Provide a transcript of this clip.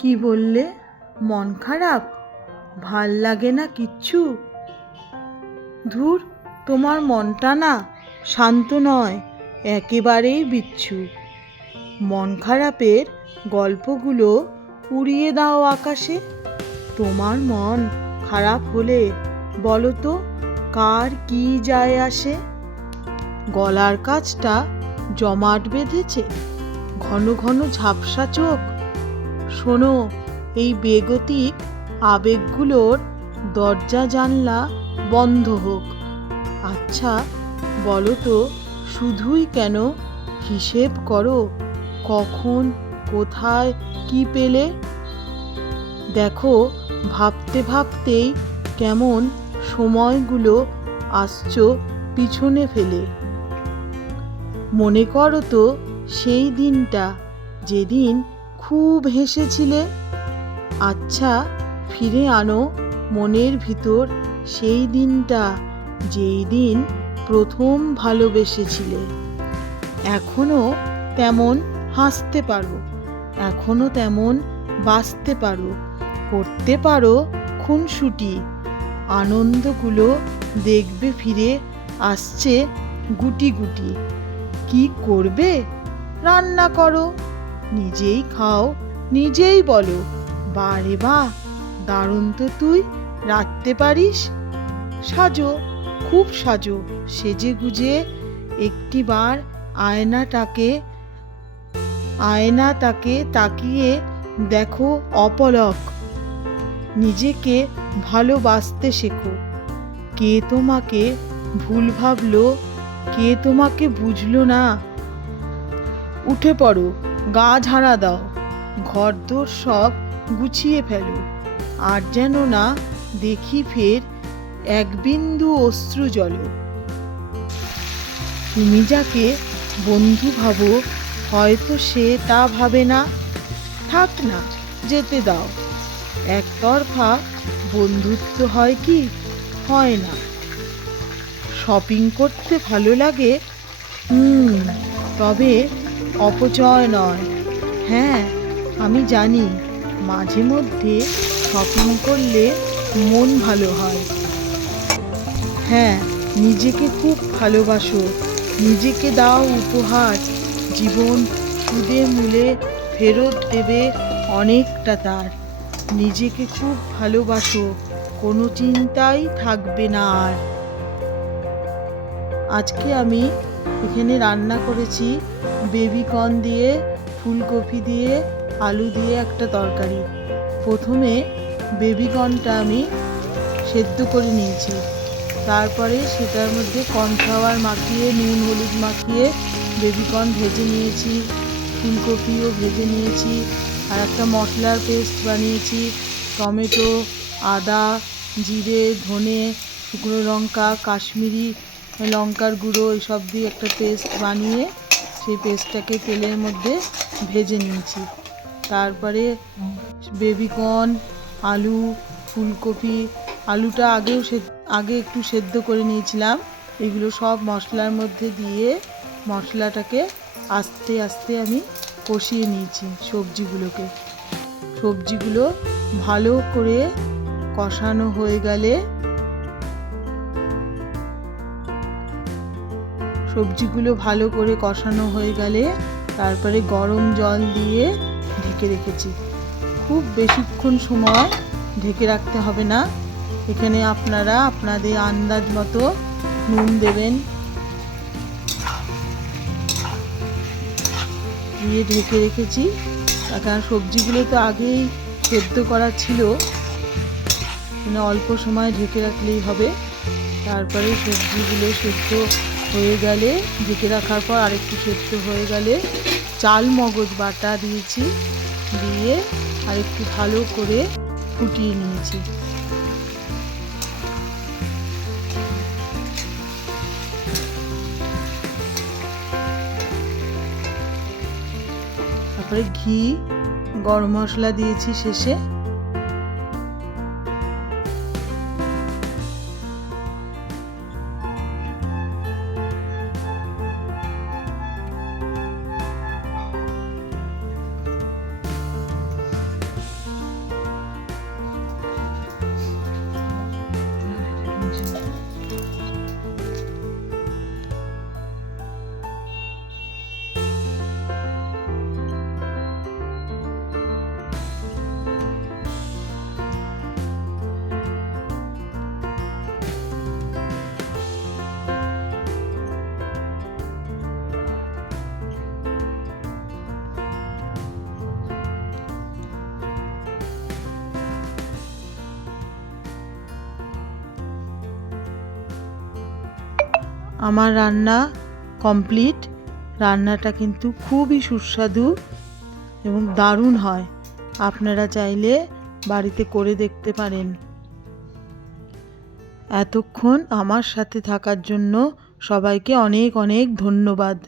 কি বললে? মন খারাপ? ভাল লাগে না কিচ্ছু? ধুর, তোমার মনটা না শান্ত নয়, একেবারেই বিচ্ছু। মন খারাপের গল্পগুলো উড়িয়ে দাও আকাশে। তোমার মন খারাপ হলে বলো তো, কার কি যায় আসে? গলার কাছটা জমাট বেঁধেছে, ঘন ঘন ঝাপসা চোখ। শোনো, এই বেগতিক আবেগগুলোর দরজা জানলা বন্ধ হোক। আচ্ছা বলো তো, শুধুই কেন হিসেব করো, কখন কোথায় কি পেলে? দেখো, ভাবতে ভাবতেই কেমন সময়গুলো আসছো পিছনে ফেলে। মনে করো তো সেই দিনটা, যেদিন খুব হেসেছিলে। আচ্ছা, ফিরে আনো মনের ভিতর সেই দিনটা, যেই দিন প্রথম ভালোবেসেছিলে। এখনো তেমন হাসতে পারো, এখনো তেমন বাঁচতে পারো, করতে পারো খুনসুটি। আনন্দগুলো দেখবে ফিরে আসছে গুটি গুটি। কি করবে? রান্না করো, নিজেই খাও, নিজেই বলো, বারে বাহ, দারুণ তো তুই রাঁধতে পারিস। সাজো, খুব সাজো, সেজে গুজে একটিবার আয়নাটাকে তাকিয়ে দেখো অপলক। নিজেকে ভালোবাসতে শেখো। কে তোমাকে ভুল ভাবলো, কে তোমাকে বুঝলো না? উঠে পড়ো, গা ঝাড়া দাও, ঘরদোর সব গুছিয়ে ফেলো। আর যেন না দেখি ফের এক বিন্দু অশ্রু জল। তুমি যাকে বন্ধু ভাবো, হয়তো সে তা ভাবে না। থাক না, যেতে দাও। একতরফা বন্ধুত্ব হয় কি? হয় না। শপিং করতে ভালো লাগে, তবে অপচয় নয়। হ্যাঁ, আমি জানি, মাঝে মধ্যে শপিং করলে মন ভালো হয়। হ্যাঁ, নিজেকে খুব ভালোবাসো, নিজেকে দাও উপহার। জীবন সুদে মূলে ফেরত দেবে অনেকটা তার। নিজেকে খুব ভালোবাসো, কোনো চিন্তাই থাকবে না আর। আজকে আমি এখানে রান্না করেছি বেবিকর্ন দিয়ে, ফুলকপি দিয়ে, আলু দিয়ে একটা তরকারি। প্রথমে বেবিকর্নটা আমি সেদ্ধ করে নিয়েছি, তারপরে সেটার মধ্যে কর্নফ্লাওয়ার মাখিয়ে, নুন হলুদ মাখিয়ে বেবিকর্ন ভেজে নিয়েছি, ফুলকপিও ভেজে নিয়েছি। আর একটা মশলার পেস্ট বানিয়েছি, টমেটো, আদা, জিরে, ধনে, শুকনো লঙ্কা, কাশ্মীরি লঙ্কার গুঁড়ো, এসব দিয়ে একটা পেস্ট বানিয়ে সেই পেস্টটাকে তেলের মধ্যে ভেজে নিয়েছি। তারপরে বেবিকর্ন, আলু, ফুলকপি, আলুটা আগে একটু সেদ্ধ করে নিয়েছিলাম। এগুলো সব মশলার মধ্যে দিয়ে মশলাটাকে আস্তে আস্তে আমি কষিয়ে নিয়েছি। সবজিগুলো ভালো করে কষানো হয়ে গেলে, তারপরে গরম জল দিয়ে ঢেকে রেখেছি। খুব বেশিক্ষণ সময় ঢেকে রাখতে হবে না। এখানে আপনারা আপনাদের আন্দাজ মতো নুন দেবেন, দিয়ে ঢেকে রেখেছি। কারণ সবজিগুলো তো আগেই সেদ্ধ করা ছিল, মানে অল্প সময় ঢেকে রাখলেই হবে। তারপরে সবজিগুলো সেদ্ধ হয়ে গেলে, ঢেকে রাখার পর আরেকটু সেদ্ধ হয়ে গেলে চাল মগজ বাটা দিয়েছি, দিয়ে আরেকটু ভালো করে ফুটিয়ে নিয়েছি। তারপরে ঘি, গরম মশলা দিয়েছি শেষে। আমার রান্না কমপ্লিট। রান্নাটা কিন্তু খুবই সুস্বাদু এবং দারুণ হয়। আপনারা চাইলে বাড়িতে করে দেখতে পারেন। এতক্ষণ আমার সাথে থাকার জন্য সবাইকে অনেক অনেক ধন্যবাদ।